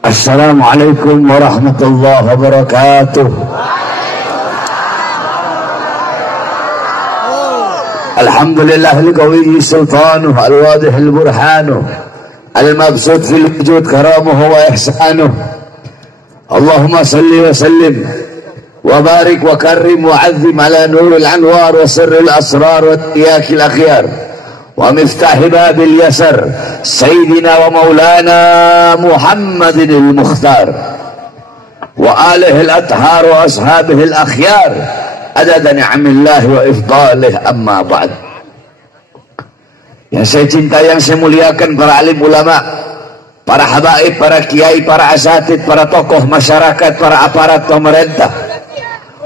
Assalamualaikum warahmatullahi wabarakatuh. Alhamdulillahil qawiyyi sultanuh al-wadihil burhanuh al-mabsut fil wujud karamuhu wa ihsanuh. Allahumma salli wa sallim wa barik wa karrim wa azzim ala nuril anwar wa sirril asrar wa tiyakil akhyar wa miftahi babil yasar sayyidina wa maulana Muhammadinil Mukhtar wa alihil athhar wa ashabihil akhyar adada ni'amillah wa ifdalih, amma ba'd. Yang saya cintai, yang saya muliakan, para alim ulama, para habaib, para kiai, para asatid, para tokoh masyarakat, para aparat pemerintah,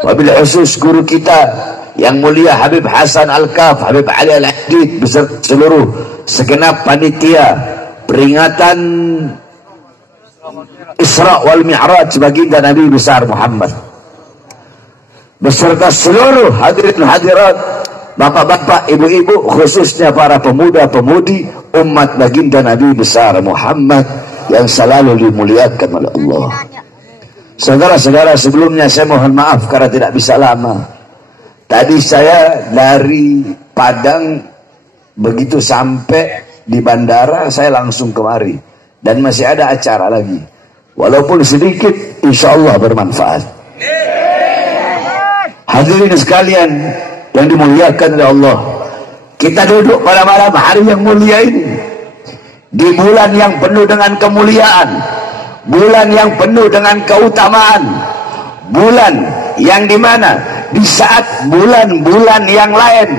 wabil khusus guru kita yang mulia Habib Hasan Al-Kaf, Habib Ali Al-Aqid, beserta seluruh segenap panitia peringatan Isra wal Mi'raj baginda Nabi besar Muhammad, beserta seluruh hadirin hadirat, bapak-bapak, ibu-ibu, khususnya para pemuda-pemudi umat baginda Nabi besar Muhammad yang selalu dimuliakan oleh Allah. Saudara-saudara, sebelumnya saya mohon maaf karena tidak bisa lama. Tadi saya dari Padang, begitu sampai di bandara saya langsung kemari, dan masih ada acara lagi. Walaupun sedikit, insya Allah bermanfaat. Hadirin sekalian yang dimuliakan oleh Allah, kita duduk pada malam hari yang mulia ini, di bulan yang penuh dengan kemuliaan, bulan yang penuh dengan keutamaan, bulan yang dimana di saat bulan-bulan yang lain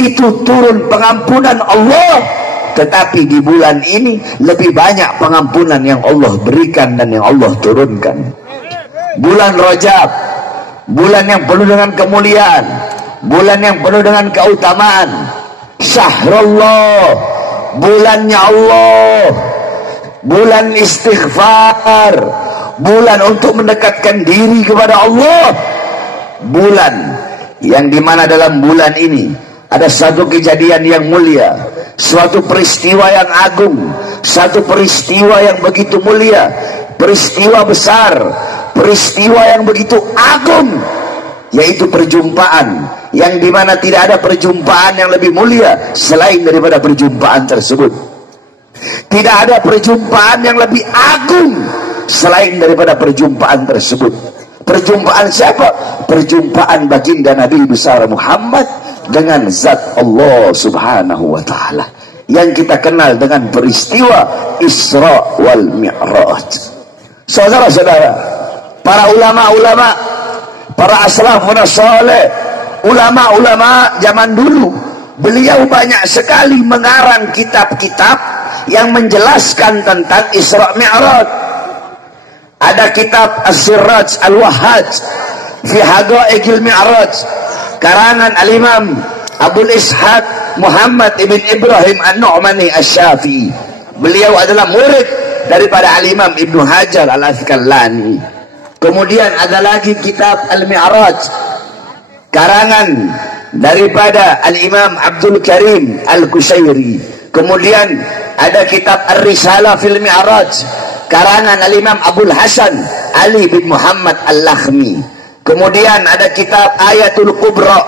itu turun pengampunan Allah, tetapi di bulan ini lebih banyak pengampunan yang Allah berikan dan yang Allah turunkan. Bulan Rajab, bulan yang penuh dengan kemuliaan, bulan yang penuh dengan keutamaan. Syahrullah, bulannya Allah, bulan istighfar, bulan untuk mendekatkan diri kepada Allah, bulan yang dimana dalam bulan ini ada satu kejadian yang mulia, suatu peristiwa yang agung, satu peristiwa yang begitu mulia, peristiwa besar, peristiwa yang begitu agung, yaitu perjumpaan yang dimana tidak ada perjumpaan yang lebih mulia selain daripada perjumpaan tersebut. Tidak ada perjumpaan yang lebih agung selain daripada perjumpaan tersebut. Perjumpaan siapa? Perjumpaan baginda Nabi besar Muhammad dengan zat Allah subhanahu wa ta'ala, yang kita kenal dengan peristiwa Isra wal Mi'raj. Saudara-saudara, para ulama-ulama, para aslafun saleh, ulama-ulama zaman dulu, beliau banyak sekali mengarang kitab-kitab yang menjelaskan tentang Isra Mi'raj. Ada kitab As-Siraj Al-Wahhaj fi Haqaiqil Mi'raj karangan Al-Imam Abul Ishaq Muhammad ibn Ibrahim An-Nu'mani Asy-Syafi'i. Beliau adalah murid daripada Al-Imam Ibnu Hajar Al-Asqalani. Kemudian ada lagi kitab Al-Mi'raj karangan daripada Al-Imam Abdul Karim Al-Kushairi. Kemudian ada kitab Ar-Risalah fil Mi'raj karangan Al-Imam Abul Hasan Ali bin Muhammad Al-Lakhmi. Kemudian ada kitab Ayatul Kubra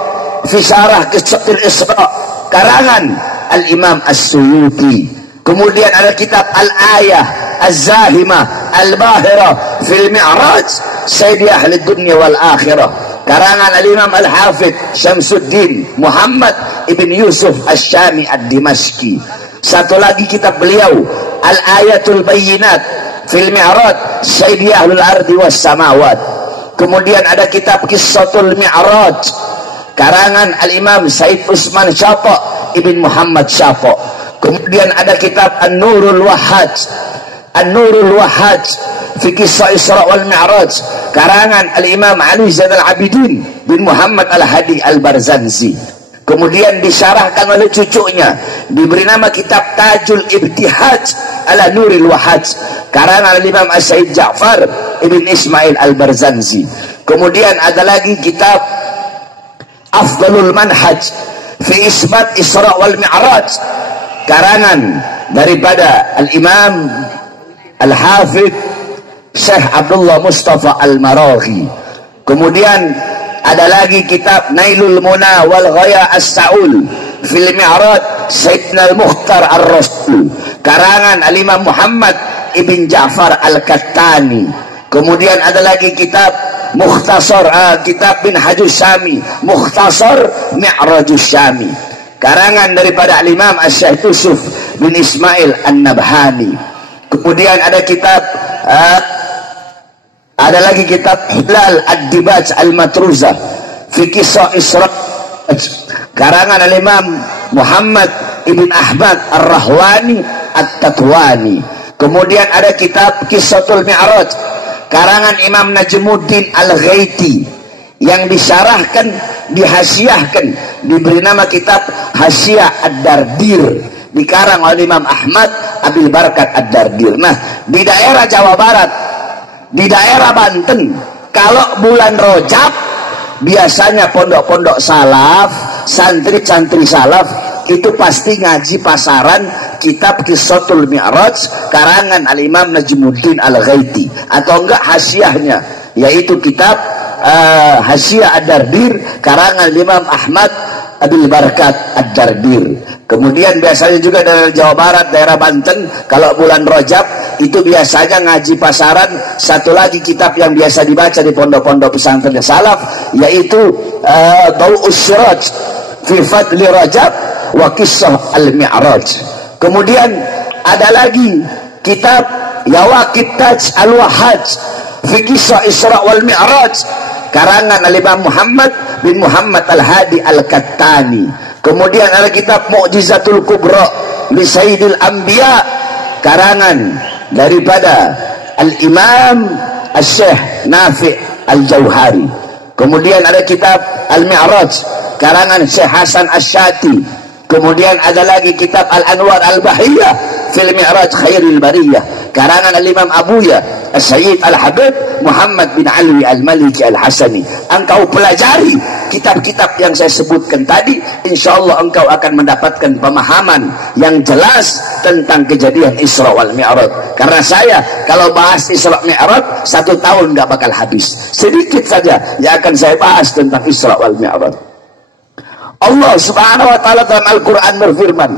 fi Syarah Qissatul Isra karangan Al-Imam As-Suyuti. Kemudian ada kitab Al-Ayah Az-Zahimah Al-Bahirah fil Mi'raj Sayyidi Ahli Dunya wal Akhirah karangan Al-Imam Al-Hafidh Syamsuddin Muhammad ibn Yusuf Asy-Syami Ad-Dimashqi. Satu lagi kitab beliau Al-Ayatul Bayyinat fil Mi'raj Sayyidi Ahlul Ardi was Samawat. Kemudian ada kitab Qissatul Mi'raj karangan Al-Imam Said Usman Syafa' ibn Muhammad Syafa'. Kemudian ada kitab An-Nurul Wahhaj, An-Nurul Wahhaj fi Qissah Isra wal Mi'raj karangan Al-Imam Ali Zainal Abidin bin Muhammad Al-Hadi Al-Barzanzi. Kemudian disyarahkan oleh cucunya, diberi nama kitab Tajul Ibtihaj ala Nuril Wahhaj karangan Al-Imam As-Said Ja'far ibn Ismail Al-Barzanzi. Kemudian ada lagi kitab Afdalul Manhaj fi Isbat Isra wal Mi'raj karangan daripada Al-Imam Al-Hafidh Syekh Abdullah Mustafa Al-Maraghi. Kemudian ada lagi kitab Nailul Muna wal Ghaya As-Sa'ul fil Mi'raj Sayyidina Al-Mukhtar Ar-Rasul, karangan Al-Imam Muhammad Ibn Ja'far Al-Kattani. Kemudian ada lagi kitab Mukhtasar kitab bin Hajjus Syami, Mukhtasar Mi'rajus Syami, karangan daripada Al-Imam Asy-Syaikh Yusuf bin Ismail An-Nabhani. Kemudian ada kitab ada lagi kitab Hilal Ad-Dibaj Al-Matruzah fi Qisah Isra, karangan Al-Imam Muhammad Ibn Ahmad Ar-Rahwani At-Tatwani. Kemudian ada kitab Qissatul Mi'raj, karangan Imam Najmuddin Al-Ghaiti, yang disyarahkan, dihasiahkan, diberi nama kitab Hasyiah Ad-Dardir, dikarang oleh Imam Ahmad Abil Barakat Ad-Dardir. Nah, di daerah Jawa Barat, di daerah Banten, kalau bulan Rajab biasanya pondok-pondok salaf, santri-santri salaf itu pasti ngaji pasaran kitab Qissatul Mi'raj karangan Al-Imam Najmuddin Al-Ghaiti, atau enggak hasyiahnya, yaitu kitab Hasyiah Ad-Dardir karangan Imam Ahmad Abil Barakat Ad-Dardir. Kemudian biasanya juga dari Jawa Barat, daerah Banten, kalau bulan Rajab itu biasanya ngaji pasaran satu lagi kitab yang biasa dibaca di pondok-pondok pesantren salaf, yaitu Dau'us Siraj fi Fadli Rajab wa Qissah Al-Mi'raj. Kemudian ada lagi kitab Yawaqit Taj Al-Wahhaj fi Qissah Isra wal Mi'raj, karangan Al-Imam Muhammad bin Muhammad Al-Hadi Al-Kattani. Kemudian ada kitab Mu'jizatul Kubra li Sayyidil Anbiya, karangan daripada Al-Imam Asy-Syaikh Nafi' Al-Jauhari. Kemudian ada kitab Al-Mi'raj, karangan Syekh Hasan Asy-Syati. Kemudian ada lagi kitab Al-Anwar Al-Bahiyah fil Mi'raj Khairil Bariyah, karangan Al-Imam Abuya As-Sayyid Al-Habib Muhammad bin Ali Al-Maliki Al-Hasani. Engkau pelajari kitab-kitab yang saya sebutkan tadi, insyaallah engkau akan mendapatkan pemahaman yang jelas tentang kejadian Isra wal Mi'raj. Karena saya kalau bahas Isra Mi'raj 1 tahun nggak bakal habis. Sedikit saja yang akan saya bahas tentang Isra wal Mi'raj. Allah Subhanahu wa taala dalam Al-Qur'an berfirman,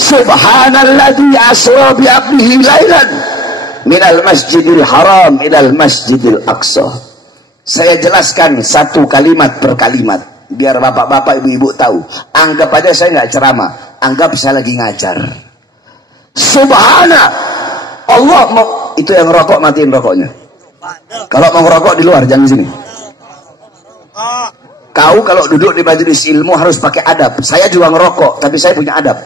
Subhanalladzi asra bi 'abdihi lailan minal masjidil haram ilal masjidil aqsa. Saya jelaskan satu kalimat per kalimat biar bapak-bapak ibu-ibu tahu. Anggap aja saya nggak ceramah, anggap saya lagi ngajar. Subhana Allah itu yang rokok matiin rokoknya. Kalau mau ngerokok di luar, jangan di sini. Kau kalau duduk di majelis ilmu harus pakai adab. Saya juga ngerokok, tapi saya punya adab.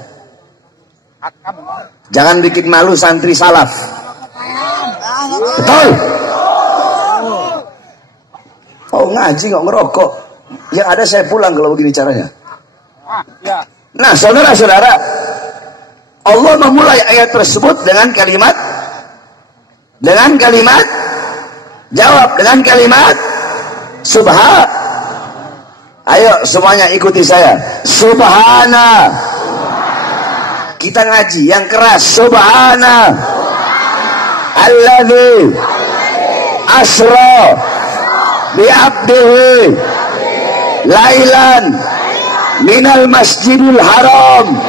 Jangan bikin malu santri salaf. Betul? Oh, ngaji nggak ngerokok. Yang ada saya pulang kalau begini caranya. Nah, saudara-saudara, Allah memulai ayat tersebut dengan kalimat jawab dengan kalimat Subhan. Ayo semuanya ikuti saya. Subhana. Kita ngaji yang keras. Subhana. Alladzi asra bi 'abdihi lailan minal masjidil haram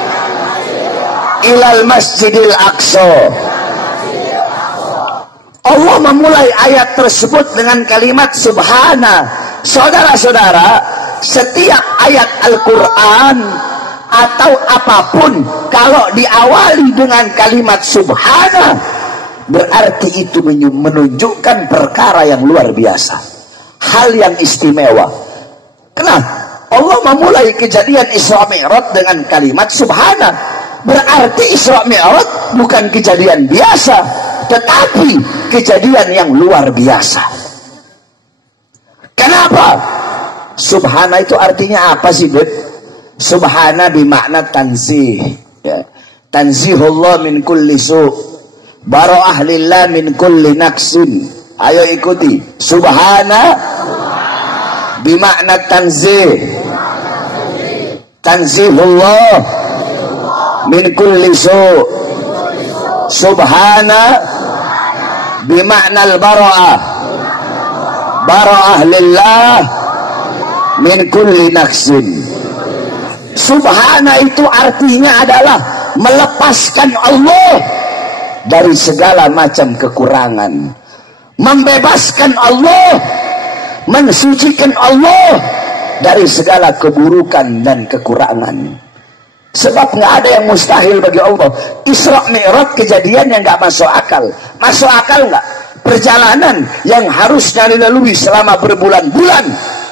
ilal masjidil aqsa. Allah memulai ayat tersebut dengan kalimat Subhana. Saudara-saudara, setiap ayat Al-Quran atau apapun kalau diawali dengan kalimat Subhana, berarti itu menunjukkan perkara yang luar biasa, hal yang istimewa. Kenapa? Allah memulai kejadian Isra Mi'raj dengan kalimat Subhana. Berarti Isra Mi'raj bukan kejadian biasa, tetapi kejadian yang luar biasa. Kenapa? Subhana itu artinya apa sih, Beb? Subhana bermakna tanzih, ya. Tanzihullah min kulli su', bara'ah lillah min kulli naqsin. Ayo ikuti. Subhana bermakna tanzih. Tanzihullah min kulli su'. Subhana Bima'nal bara'ah. Bara'ah lillah min kulli naqsin. Subhana itu artinya adalah melepaskan Allah dari segala macam kekurangan, membebaskan Allah, mensucikan Allah dari segala keburukan dan kekurangan. Sebab nggak ada yang mustahil bagi Allah. Isra Mi'raj kejadian yang nggak masuk akal. Masuk akal nggak? Perjalanan yang harusnya dilalui selama berbulan-bulan,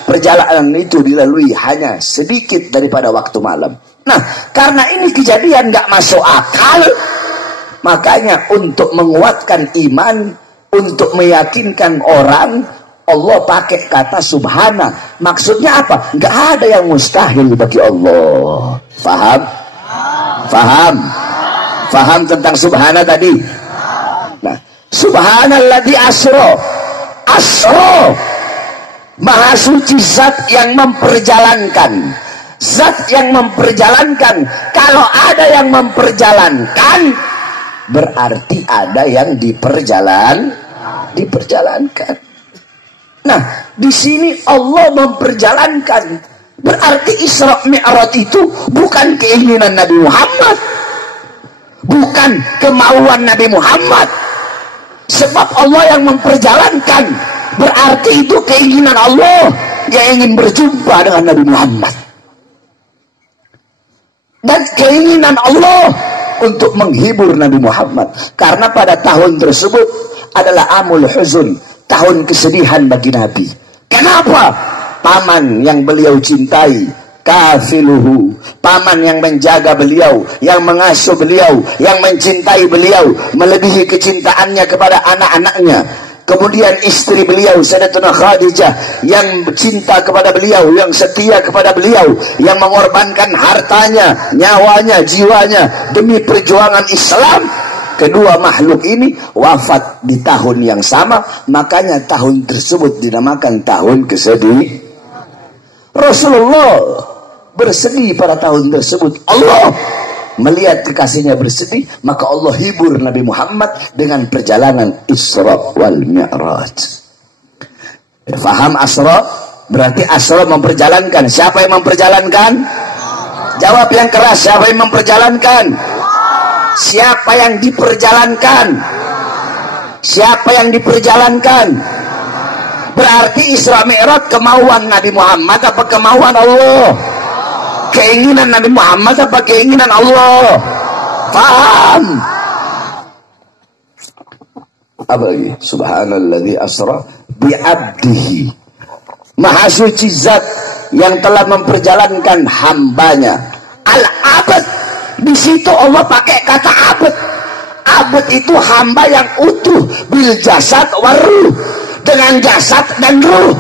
perjalanan itu dilalui hanya sedikit daripada waktu malam. Nah, karena ini kejadian nggak masuk akal, makanya untuk menguatkan iman, untuk meyakinkan orang, Allah pakai kata subhana. Maksudnya apa? Nggak ada yang mustahil bagi Allah. Faham? Faham? Faham tentang subhana tadi? Nah, subhanalladzi asra. Asra, maha suci zat yang memperjalankan. Zat yang memperjalankan. Kalau ada yang memperjalankan, berarti ada yang diperjalankan. Nah, di sini Allah memperjalankan. Berarti Isra Mi'raj itu bukan keinginan Nabi Muhammad, bukan kemauan Nabi Muhammad. Sebab Allah yang memperjalankan, berarti itu keinginan Allah yang ingin berjumpa dengan Nabi Muhammad. Dan keinginan Allah untuk menghibur Nabi Muhammad. Karena pada tahun tersebut adalah amul huzun, tahun kesedihan bagi Nabi. Kenapa? Paman yang beliau cintai, kafiluhu, paman yang menjaga beliau, yang mengasuh beliau, yang mencintai beliau melebihi kecintaannya kepada anak-anaknya. Kemudian istri beliau Sayyidatuna Khadijah yang cinta kepada beliau, yang setia kepada beliau, yang mengorbankan hartanya, nyawanya, jiwanya demi perjuangan Islam. Kedua makhluk ini wafat di tahun yang sama, makanya tahun tersebut dinamakan tahun kesedihan. Rasulullah bersedih pada tahun tersebut. Allah melihat kekasihnya bersedih, maka Allah hibur Nabi Muhammad dengan perjalanan Isra wal Mi'raj. Faham Asra? Berarti Asra memperjalankan. Siapa yang memperjalankan? Jawab yang keras, siapa yang memperjalankan? Siapa yang diperjalankan? Siapa yang diperjalankan? Berarti Isra Mi'raj kemauan Nabi Muhammad apa kemauan Allah? Keinginan Nabi Muhammad apa keinginan Allah? Paham? Apa lagi? Subhanalladzi asra bi'abdihi. Maha suci zat yang telah memperjalankan hambanya. Al-abad. Di situ Allah pakai kata abad. Abad itu hamba yang utuh, bil jasad waruh, dengan jasad dan ruh.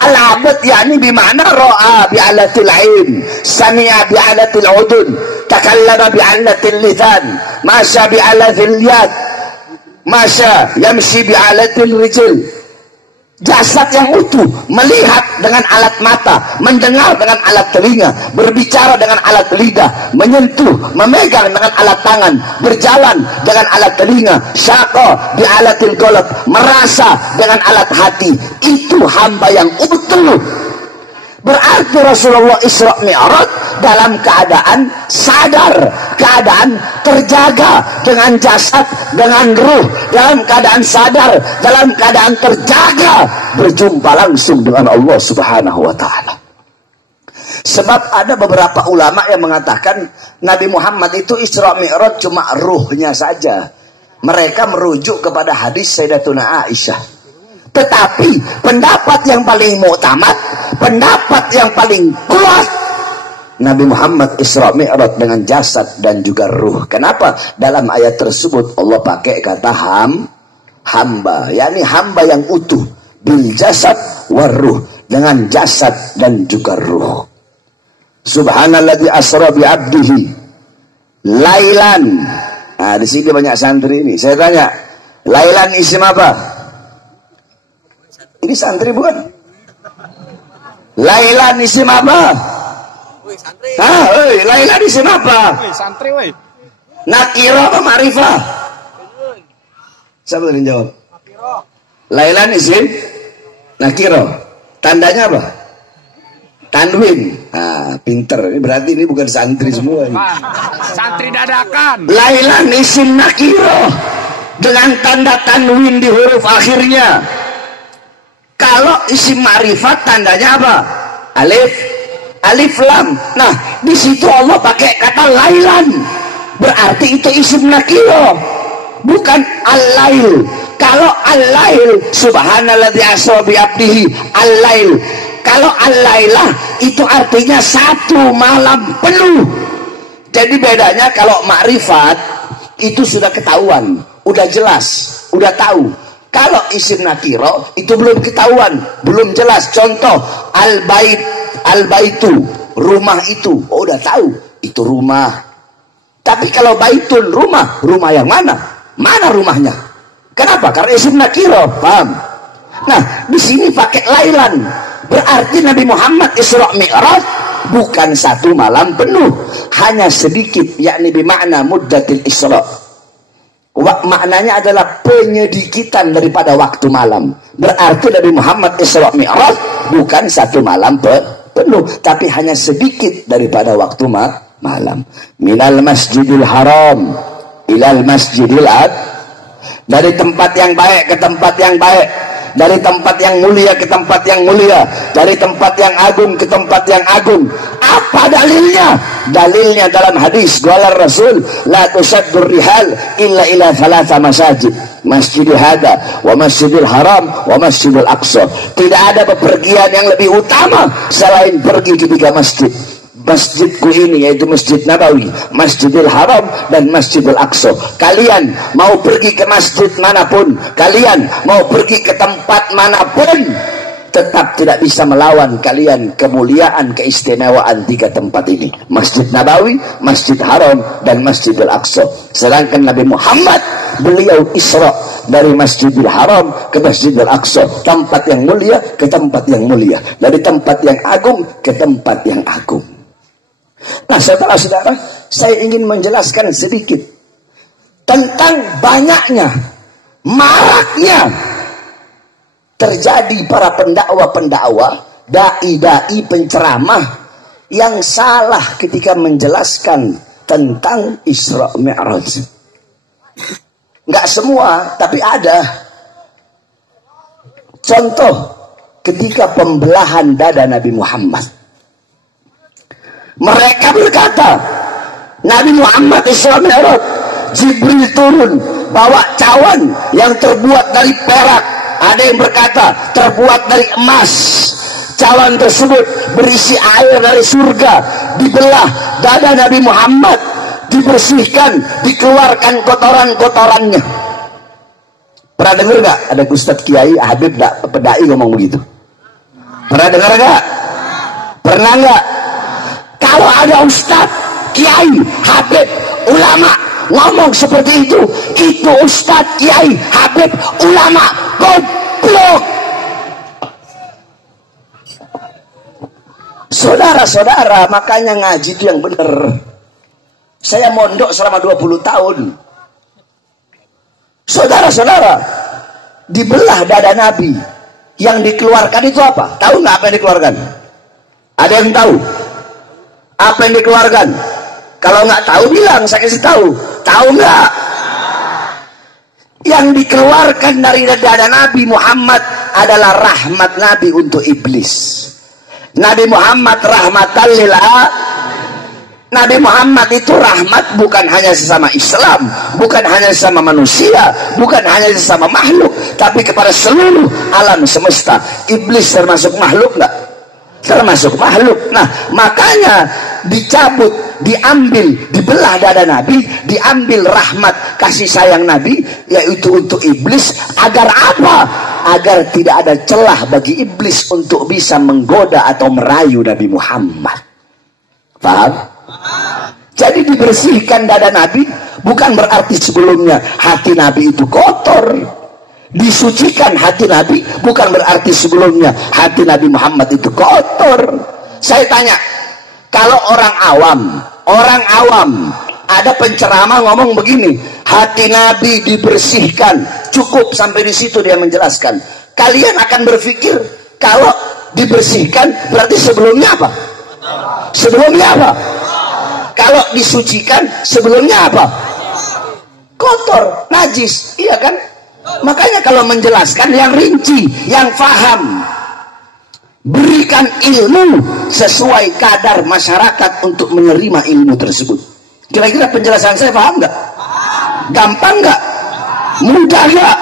Al-abad yakni bimana ra'a bi'alatil ain, sami'a bi'alatil udun, takallama bi'alatil lisan, masya bi'alatil yad, masya yamshi bi'alatil rijil. Jasad yang utuh, melihat dengan alat mata, mendengar dengan alat telinga, berbicara dengan alat lidah, menyentuh, memegang dengan alat tangan, berjalan dengan alat telinga, syaqa bi'alatil qalb, merasa dengan alat hati. Itu hamba yang utuh. Berarti Rasulullah Isra Mi'raj dalam keadaan sadar, keadaan terjaga dengan jasad, dengan ruh, dalam keadaan sadar, dalam keadaan terjaga, berjumpa langsung dengan Allah Subhanahu wa ta'ala. Sebab ada beberapa ulama yang mengatakan Nabi Muhammad itu Isra Mi'raj cuma ruhnya saja. Mereka merujuk kepada hadis Sayyidatuna Aisyah. Tetapi pendapat yang paling muktamad, pendapat yang paling kuat, Nabi Muhammad Isra Mi'raj dengan jasad dan juga ruh. Kenapa? Dalam ayat tersebut Allah pakai kata hamba, yakni hamba yang utuh, bil jasad war ruh, dengan jasad dan juga ruh. Subhanalladzi asra bi 'abdihi lailan. Nah, di sini banyak santri ini. Saya tanya, lailan isim apa? Ini santri bukan? Lailan isim apa? Woi santri. Lailan isim apa? Woi santri woi. Nakira apa ma'rifah? Siapa yang jawab? Lailan isim nakiro. Tandanya apa? Tanwin. Pinter. Ini berarti ini bukan santri semua. Santri dadakan. Lailan isim nakiro dengan tanda tanwin di huruf akhirnya. Kalau isim ma'rifat tandanya apa? Alif lam. Nah, di situ Allah pakai kata lailan. Berarti itu isim nakiro, bukan al-lail. Kalau al-lail, subhanalladzi asra bi abdihi al-lail. Kalau al-lailah itu artinya satu malam penuh. Jadi bedanya kalau makrifat itu sudah ketahuan, udah jelas, udah tahu. Kalau isim nakiro itu belum ketahuan, belum jelas. Contoh al-baitu, rumah itu, oh udah tahu itu rumah. Tapi kalau baitun, rumah yang mana? Mana rumahnya? Kenapa? Karena isim nakiro, paham? Nah, di sini pakai lailan. Berarti Nabi Muhammad Isra Mi'raj bukan satu malam penuh, hanya sedikit, yakni bimakna muddatil Isra. Maknanya adalah penyedikitan daripada waktu malam. Berarti Nabi Muhammad Isra Mi'raj bukan satu malam penuh, tapi hanya sedikit daripada waktu malam. Minal masjidil haram ilal masjidil dari tempat yang baik ke tempat yang baik, dari tempat yang mulia ke tempat yang mulia, dari tempat yang agung ke tempat yang agung. Apa dalilnya? Dalilnya dalam hadis qala Rasul la tusaddur rihal illa ila thalatha masajid, masjidil hada wa masjidil haram wa masjidil aqsa. Tidak ada bepergian yang lebih utama selain pergi ke tiga masjid. Masjidku ini yaitu Masjid Nabawi, Masjidil Haram dan Masjidil Aqsa. Kalian mau pergi ke masjid manapun, kalian mau pergi ke tempat manapun, tetap tidak bisa melawan kalian kemuliaan, keistimewaan tiga tempat ini, Masjid Nabawi, Masjid Haram dan Masjidil Aqsa. Sedangkan Nabi Muhammad, beliau Isra dari Masjidil Haram ke Masjidil Aqsa, tempat yang mulia ke tempat yang mulia, dari tempat yang agung ke tempat yang agung. Nah, saudara-saudara, saya ingin menjelaskan sedikit tentang banyaknya, maraknya terjadi para pendakwa-pendakwa, dai-dai, penceramah yang salah ketika menjelaskan tentang Isra Mi'raj. Nggak semua, tapi ada. Contoh, ketika pembelahan dada Nabi Muhammad. Mereka berkata, Nabi Muhammad Isra Mi'raj, Jibril turun bawa cawan yang terbuat dari perak. Ada yang berkata terbuat dari emas. Cawan tersebut berisi air dari surga. Dibelah dada Nabi Muhammad, dibersihkan, dikeluarkan kotoran-kotorannya. Pernah dengar gak ada Ustadz Kiai Habib Pedai ngomong begitu? Pernah dengar gak? Pernah gak? Kalau ada Ustadz, Kiai, Habib, ulama ngomong seperti itu Ustadz, Kiai, Habib, ulama goblok. Saudara-saudara, makanya ngaji itu yang benar. Saya mondok selama 20 tahun. Saudara-saudara, dibelah dada Nabi. Yang dikeluarkan itu apa? Tahu nggak apa yang dikeluarkan? Ada yang tahu? Apa yang dikeluarkan? Kalau nggak tahu bilang, saya kasih tahu. Tahu nggak? Yang dikeluarkan dari dada Nabi Muhammad adalah rahmat Nabi untuk iblis. Nabi Muhammad rahmatan lil alamin. Nabi Muhammad itu rahmat bukan hanya sesama Islam, bukan hanya sesama manusia, bukan hanya sesama makhluk, tapi kepada seluruh alam semesta. Iblis termasuk makhluk nggak? Termasuk makhluk. Nah, makanya dicabut, diambil, dibelah dada Nabi, diambil rahmat kasih sayang Nabi, yaitu untuk iblis. Agar apa? Agar tidak ada celah bagi iblis untuk bisa menggoda atau merayu Nabi Muhammad. Paham? Jadi dibersihkan dada Nabi bukan berarti sebelumnya hati Nabi itu kotor. Disucikan hati Nabi bukan berarti sebelumnya hati Nabi Muhammad itu kotor. Saya tanya, kalau orang awam Ada penceramah ngomong begini, hati Nabi dibersihkan. Cukup sampai di situ dia menjelaskan. Kalian akan berpikir kalau dibersihkan berarti sebelumnya apa? Sebelumnya apa? Kalau disucikan sebelumnya apa? Kotor, najis, iya kan? Makanya kalau menjelaskan yang rinci, yang faham. Berikan ilmu sesuai kadar masyarakat untuk menerima ilmu tersebut. Kira-kira penjelasan saya paham nggak? Gampang nggak? Mudah nggak?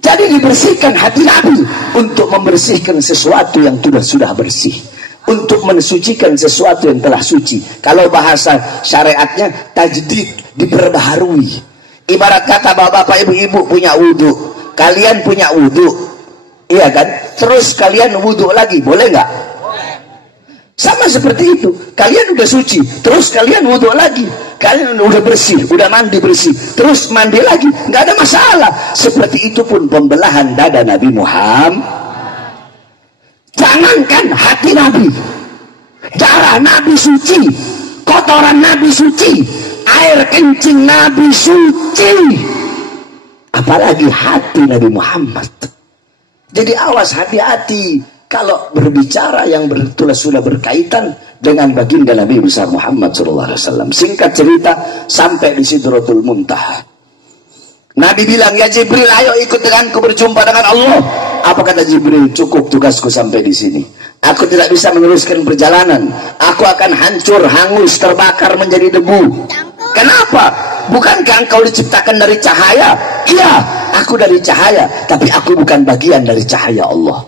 Jadi dibersihkan hati Nabi untuk membersihkan sesuatu yang sudah bersih, untuk mensucikan sesuatu yang telah suci. Kalau bahasa syariatnya tajdid, diperbaharui. Ibarat kata bapak-bapak, ibu-ibu punya wudhu, kalian punya wudhu, iya kan? Terus kalian wudhu lagi, boleh nggak? Sama seperti itu, kalian udah suci, terus kalian wudhu lagi, kalian udah bersih, udah mandi bersih, terus mandi lagi, nggak ada masalah. Seperti itu pun pembelahan dada Nabi Muhammad. Jangankan hati Nabi, darah Nabi suci, kotoran Nabi suci, air kencing Nabi suci, apalagi hati Nabi Muhammad. Jadi awas, hati-hati kalau berbicara yang sudah berkaitan dengan baginda Nabi besar Muhammad SAW. Singkat cerita, sampai di Sidratul Muntaha. Nabi bilang, ya Jibril, ayo ikut denganku berjumpa dengan Allah. Apa kata Jibril? Cukup tugasku sampai di sini. Aku tidak bisa meneruskan perjalanan. Aku akan hancur, hangus, terbakar menjadi debu. Kenapa? Bukankah engkau diciptakan dari cahaya? Iya, aku dari cahaya, tapi aku bukan bagian dari cahaya Allah.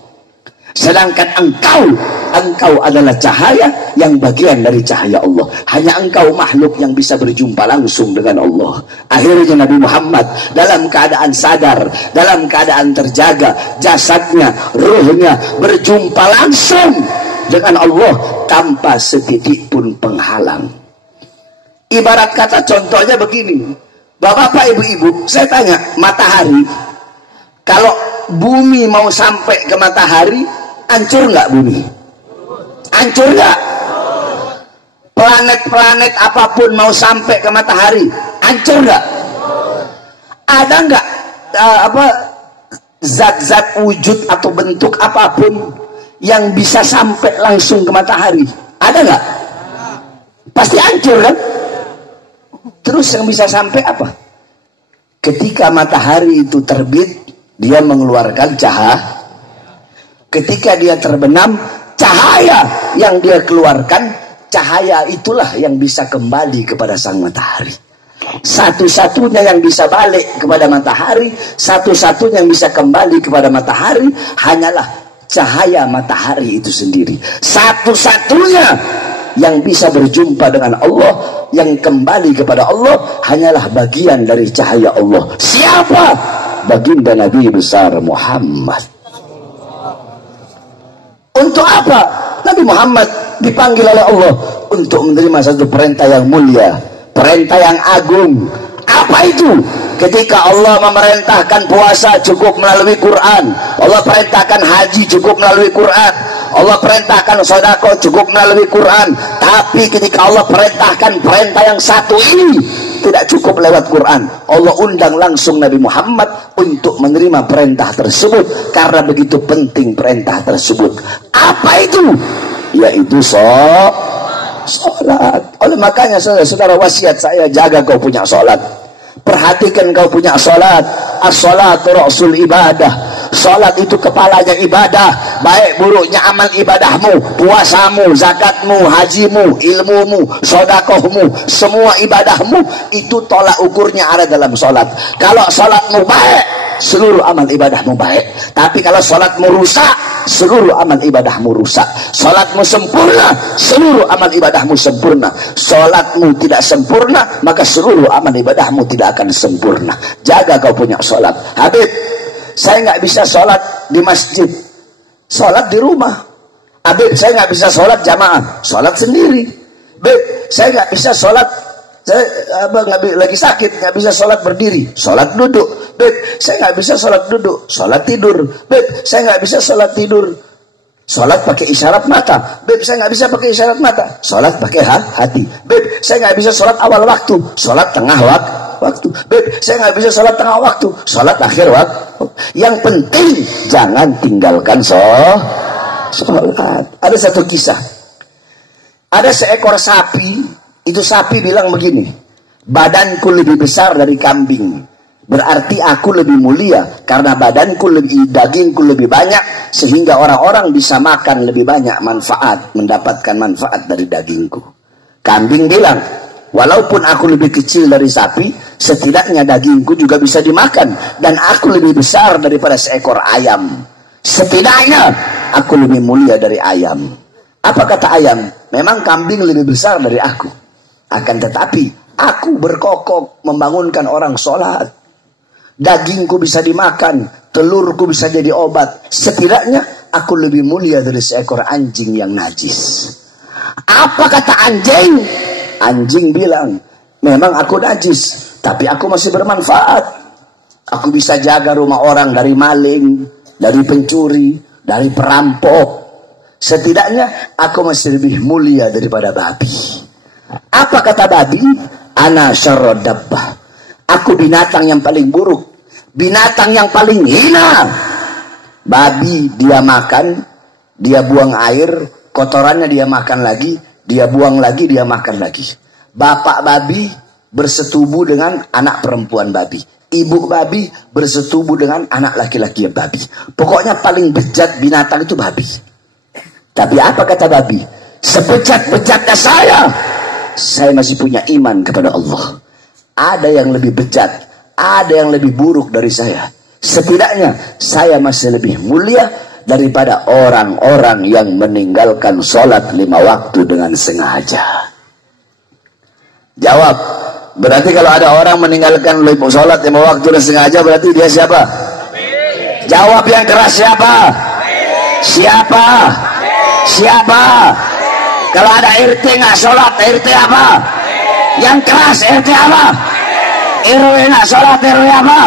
Sedangkan engkau adalah cahaya yang bagian dari cahaya Allah. Hanya engkau makhluk yang bisa berjumpa langsung dengan Allah. Akhirnya Nabi Muhammad dalam keadaan sadar, dalam keadaan terjaga, jasadnya, ruhnya berjumpa langsung dengan Allah tanpa setitik pun penghalang. Ibarat kata contohnya begini, bapak-bapak, ibu-ibu, saya tanya, matahari, kalau bumi mau sampai ke matahari, hancur nggak bumi? Hancur nggak? Planet-planet apapun mau sampai ke matahari, hancur nggak? Ada nggak zat-zat wujud atau bentuk apapun yang bisa sampai langsung ke matahari? Ada nggak? Pasti hancur kan? Terus yang bisa sampai apa? Ketika matahari itu terbit, dia mengeluarkan cahaya. Ketika dia terbenam, cahaya yang dia keluarkan, cahaya itulah yang bisa kembali kepada sang matahari. Satu-satunya yang bisa balik kepada matahari, satu-satunya yang bisa kembali kepada matahari hanyalah cahaya matahari itu sendiri. Satu-satunya yang bisa berjumpa dengan Allah, yang kembali kepada Allah hanyalah bagian dari cahaya Allah. Siapa? Baginda Nabi besar Muhammad. Untuk apa Nabi Muhammad dipanggil oleh Allah? Untuk menerima satu perintah yang mulia, perintah yang agung. Apa itu? Ketika Allah memerintahkan puasa cukup melalui Quran, Allah perintahkan haji cukup melalui Quran, Allah perintahkan sedekah cukup melalui Quran. Tapi ketika Allah perintahkan perintah yang satu ini, tidak cukup lewat Quran. Allah undang langsung Nabi Muhammad untuk menerima perintah tersebut, karena begitu penting perintah tersebut. Apa itu? Yaitu sholat. Oleh makanya saudara, wasiat saya, jaga kau punya sholat. Perhatikan kau punya sholat. As-sholatu ra'sul ibadah. Sholat itu kepalanya ibadah. Baik buruknya amal ibadahmu, puasamu, zakatmu, hajimu, ilmumu, sodakohmu, semua ibadahmu itu tolak ukurnya ada dalam sholat. Kalau sholatmu baik, seluruh amal ibadahmu baik. Tapi kalau sholatmu rusak, seluruh amal ibadahmu rusak. Sholatmu sempurna, seluruh amal ibadahmu sempurna. Sholatmu tidak sempurna, maka seluruh amal ibadahmu tidak akan sempurna. Jaga kau punya sholat. Habib, saya nggak bisa sholat di masjid, sholat di rumah. Habib, saya nggak bisa sholat jamaah, sholat sendiri. Habib, saya nggak bisa sholat, saya lagi sakit, nggak bisa sholat berdiri, sholat duduk. Beb, saya nggak bisa sholat duduk, sholat tidur. Beb, saya nggak bisa sholat tidur, Sholat pakai isyarat mata. Beb, saya nggak bisa pakai isyarat mata. Sholat pakai hati. Beb, saya nggak bisa sholat awal waktu. Sholat tengah waktu. Beb, saya nggak bisa sholat tengah waktu. Sholat akhir waktu. Yang penting jangan tinggalkan sholat. Ada satu kisah. Ada seekor sapi. Itu sapi bilang begini, badanku lebih besar dari kambing, berarti aku lebih mulia karena badanku lebih, dagingku lebih banyak, sehingga orang-orang bisa makan lebih banyak manfaat, mendapatkan manfaat dari dagingku. Kambing bilang, walaupun aku lebih kecil dari sapi, setidaknya dagingku juga bisa dimakan, dan aku lebih besar daripada seekor ayam. Setidaknya aku lebih mulia dari ayam. Apa kata ayam? Memang kambing lebih besar dari aku. Akan tetapi aku berkokok membangunkan orang sholat. Dagingku bisa dimakan, telurku bisa jadi obat. Setidaknya aku lebih mulia dari seekor anjing yang najis. Apa kata anjing? Anjing bilang, memang aku najis, tapi aku masih bermanfaat. Aku bisa jaga rumah orang dari maling, dari pencuri, dari perampok. Setidaknya aku masih lebih mulia daripada babi. Apa kata babi? Ana syarrud dabbah. Aku binatang yang paling buruk, binatang yang paling hina. Babi dia makan, dia buang air, kotorannya dia makan lagi, dia buang lagi, dia makan lagi. Bapak babi bersetubuh dengan anak perempuan babi. Ibu babi bersetubuh dengan anak laki-laki yang babi. Pokoknya paling bejat binatang itu babi. Tapi apa kata babi? Sebejat-bejatnya saya masih punya iman kepada Allah. Ada yang lebih bejat, ada yang lebih buruk dari saya. Setidaknya saya masih lebih mulia daripada orang-orang yang meninggalkan sholat 5 waktu dengan sengaja. Jawab. Berarti kalau ada orang meninggalkan sholat 5 waktu dengan sengaja, berarti dia siapa? Jawab yang keras, siapa? Siapa? Siapa? Kalau ada RT nggak sholat, RT apa? Yang keras, RT apa? RW nggak sholat, RW apa?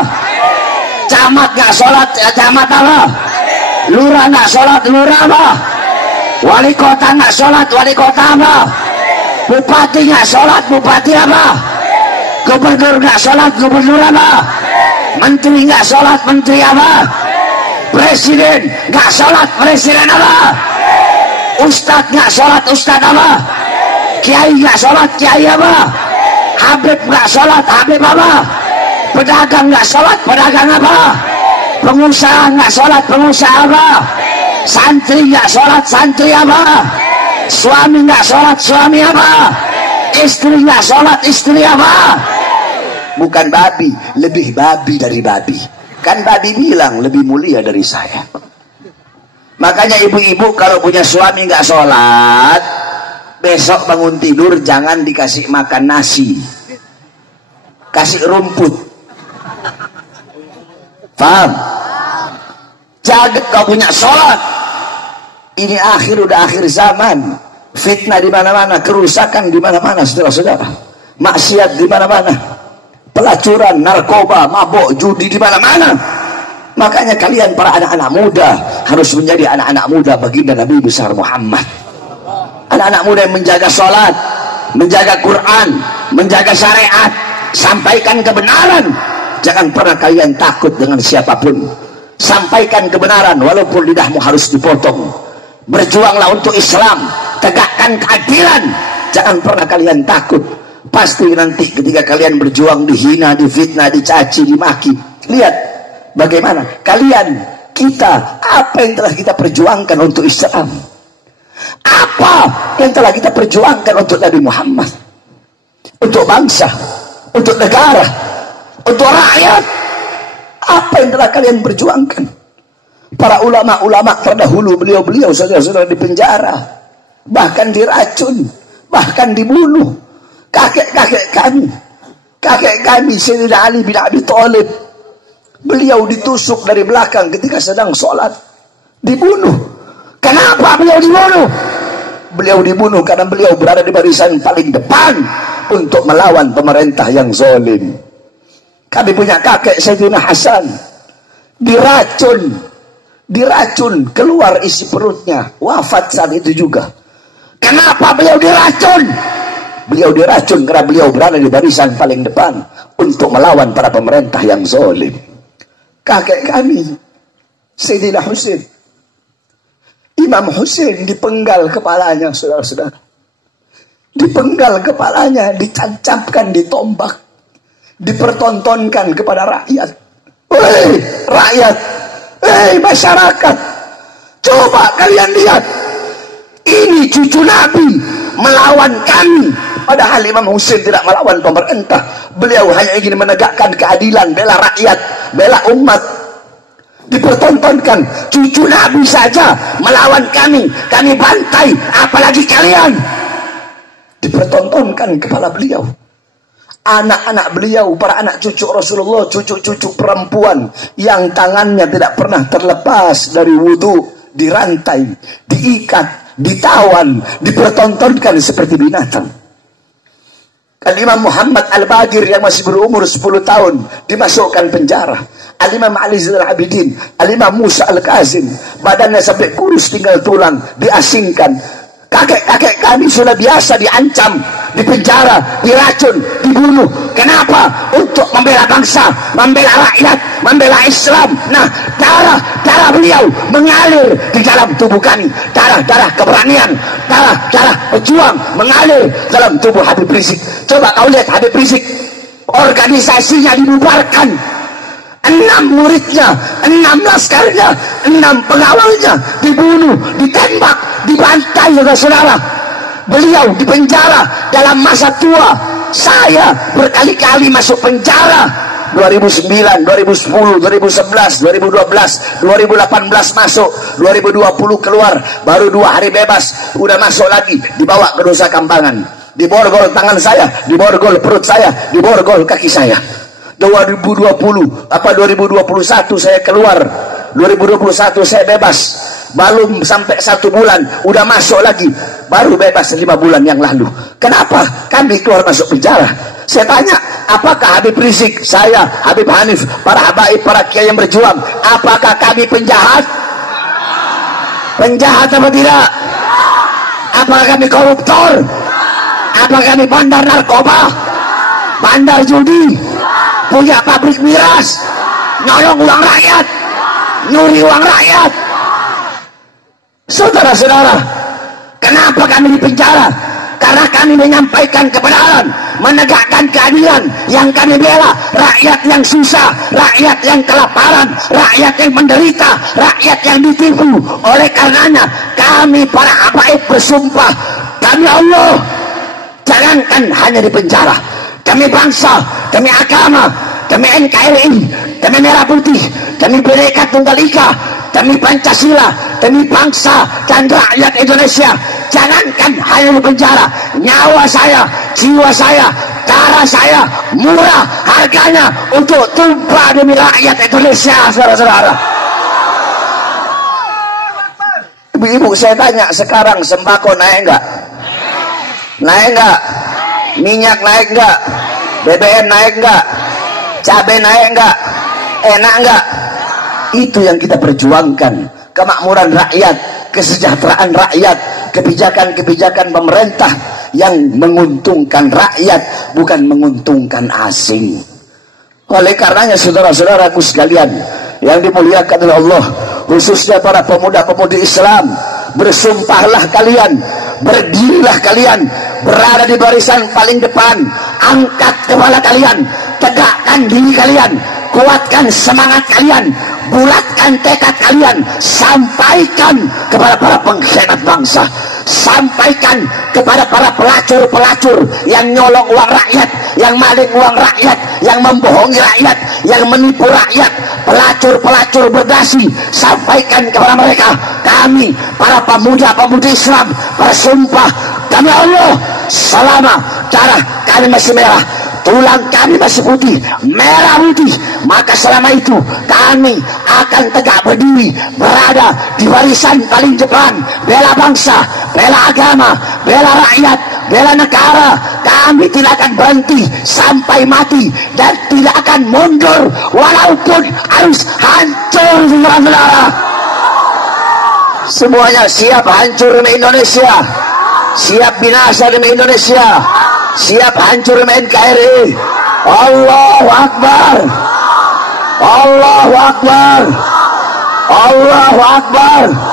Camat nggak sholat, camat apa? Lurah nggak sholat, lurah apa? Wali kota nggak sholat, wali kota apa? Bupati nggak sholat, bupati apa? Gubernur nggak sholat, gubernur apa? Menteri nggak sholat, menteri apa? Presiden nggak sholat, presiden apa? Ustadz nggak sholat, ustadz apa? Kiai nggak sholat, kiai apa? Habib nggak sholat, habib apa? Pedagang nggak sholat, pedagang apa? Pengusaha nggak sholat, pengusaha apa? Santri nggak sholat, santri apa? Suami nggak sholat, suami apa? Istri nggak sholat, istri apa? Bukan babi, lebih babi dari babi. Kan babi bilang lebih mulia dari saya. Makanya ibu-ibu kalau punya suami nggak sholat, besok bangun tidur jangan dikasih makan nasi, kasih rumput. Paham? Jaga kau punya sholat. Ini udah akhir zaman. Fitnah di mana-mana, kerusakan di mana-mana, saudara-saudara. Maksiat di mana-mana, pelacuran, narkoba, mabuk, judi di mana-mana. Makanya kalian para anak-anak muda harus menjadi anak-anak muda baginda Nabi besar Muhammad. Anak-anak muda yang menjaga sholat, menjaga Quran, menjaga syariat, sampaikan kebenaran. Jangan pernah kalian takut dengan siapapun. Sampaikan kebenaran walaupun lidahmu harus dipotong. Berjuanglah untuk Islam, tegakkan keadilan. Jangan pernah kalian takut. Pasti nanti ketika kalian berjuang dihina, difitnah, dicaci, dimaki. Lihat bagaimana kalian, kita, apa yang telah kita perjuangkan untuk Islam, apa yang telah kita perjuangkan untuk Nabi Muhammad, untuk bangsa, untuk negara, untuk rakyat. Apa yang telah kalian perjuangkan? Para ulama-ulama terdahulu, beliau-beliau saudara-saudara di penjara, bahkan diracun, bahkan dibunuh. Kakek-kakek kami Sayyidina Ali bin Abi Thalib, beliau ditusuk dari belakang ketika sedang sholat, dibunuh. Kenapa beliau dibunuh? Beliau dibunuh karena beliau berada di barisan paling depan untuk melawan pemerintah yang zalim. Kami punya kakek Sayyidina Hasan, diracun, diracun, keluar isi perutnya, wafat saat itu juga. Kenapa beliau diracun? Beliau diracun karena beliau berada di barisan paling depan untuk melawan para pemerintah yang zalim. Kakek kami, Sayyidina Husain, Imam Husain, dipenggal kepalanya, saudara-saudara. Dipenggal kepalanya, dicancapkan, ditombak, dipertontonkan kepada rakyat. Hei rakyat, hei masyarakat, coba kalian lihat, ini cucu Nabi melawan kami. Padahal Imam Husain tidak melawan pemerintah. Beliau hanya ingin menegakkan keadilan, bela rakyat, bela umat. Dipertontonkan, cucu Nabi saja melawan kami bantai, apalagi kalian. Dipertontonkan kepala beliau. Anak-anak beliau, para anak cucu Rasulullah, cucu-cucu perempuan yang tangannya tidak pernah terlepas dari wudu, dirantai, diikat, ditawan, dipertontonkan seperti binatang. Al-Imam Muhammad Al-Bagir yang masih berumur 10 tahun dimasukkan penjara. Al-Imam Ali Zainal Abidin, Al-Imam Musa Al-Kazim, badannya sampai kurus tinggal tulang, diasingkan. Kakek-kakek kami sudah biasa diancam, dipenjara, diracun, dibunuh. Kenapa? Untuk membela bangsa, membela rakyat, membela Islam. Nah, darah beliau mengalir di dalam tubuh kami. Darah keberanian, darah pejuang mengalir dalam tubuh Habib Rizik. Coba kau lihat Habib Rizik, organisasinya dibubarkan, 6 muridnya, 6 laskarnya, 6 pengawalnya dibunuh, ditembak, dibantai, saudara-saudara. Beliau dipenjara dalam masa tua. Saya berkali-kali masuk penjara. 2009, 2010, 2011, 2012, 2018 masuk, 2020 keluar, baru 2 hari bebas, udah masuk lagi, dibawa ke Nusa Kambangan, diborgol tangan saya, diborgol perut saya, diborgol kaki saya. 2020 2021 saya keluar, 2021 saya bebas, belum sampai 1 bulan udah masuk lagi, baru bebas 5 bulan yang lalu. Kenapa kami keluar masuk penjara? Saya tanya, apakah Habib Rizik, saya, Habib Hanif, para habaib, para kiai yang berjuang, apakah kami penjahat? Penjahat apa tidak? Apakah kami koruptor? Apakah kami bandar narkoba, bandar judi, punya pabrik miras, nyolong uang rakyat, nyuri uang rakyat? Saudara-saudara, kenapa kami dipenjara? Karena kami menyampaikan kebenaran, menegakkan keadilan. Yang kami bela rakyat yang susah, rakyat yang kelaparan, rakyat yang menderita, rakyat yang ditipu. Oleh karenanya kami para habaib bersumpah, demi Allah, jangankan hanya di penjara, demi bangsa, demi agama, demi NKRI, demi Merah Putih, demi Bhinneka Tunggal Ika, demi Pancasila, demi bangsa dan rakyat Indonesia, jangankan hanya di penjara, nyawa saya, jiwa saya, darah saya murah harganya untuk tumpah demi rakyat Indonesia, saudara-saudara. Ibu-ibu, saya tanya, sekarang sembako naik enggak? Naik enggak? Minyak naik enggak? BBM naik enggak? Cabai naik enggak? Enak enggak? Itu yang kita perjuangkan, kemakmuran rakyat, kesejahteraan rakyat, kebijakan-kebijakan pemerintah yang menguntungkan rakyat, bukan menguntungkan asing. Oleh karenanya saudara-saudaraku sekalian yang dimuliakan oleh Allah, khususnya para pemuda-pemudi Islam, bersumpahlah kalian, berdirilah kalian, berada di barisan paling depan, angkat kepala kalian, tegakkan diri kalian, kuatkan semangat kalian, bulatkan tekad kalian, sampaikan kepada para pengkhianat bangsa, sampaikan kepada para pelacur-pelacur yang nyolong uang rakyat, yang maling uang rakyat, yang membohongi rakyat, yang menipu rakyat, pelacur-pelacur berdasi, sampaikan kepada mereka, kami para pemuda-pemudi Islam bersumpah demi Allah, selama darah kami masih merah, tulang kami masih putih, merah putih, maka selama itu kami akan tegak berdiri, berada di barisan paling depan, bela bangsa, bela agama, bela rakyat, bela negara. Kami tidak akan berhenti sampai mati dan tidak akan mundur walaupun harus hancur, saudara-saudara. Semuanya siap hancur demi Indonesia, siap binasa demi Indonesia, siap hancur demi NKRI. Allahu Akbar, Allahu Akbar, Allahu Akbar.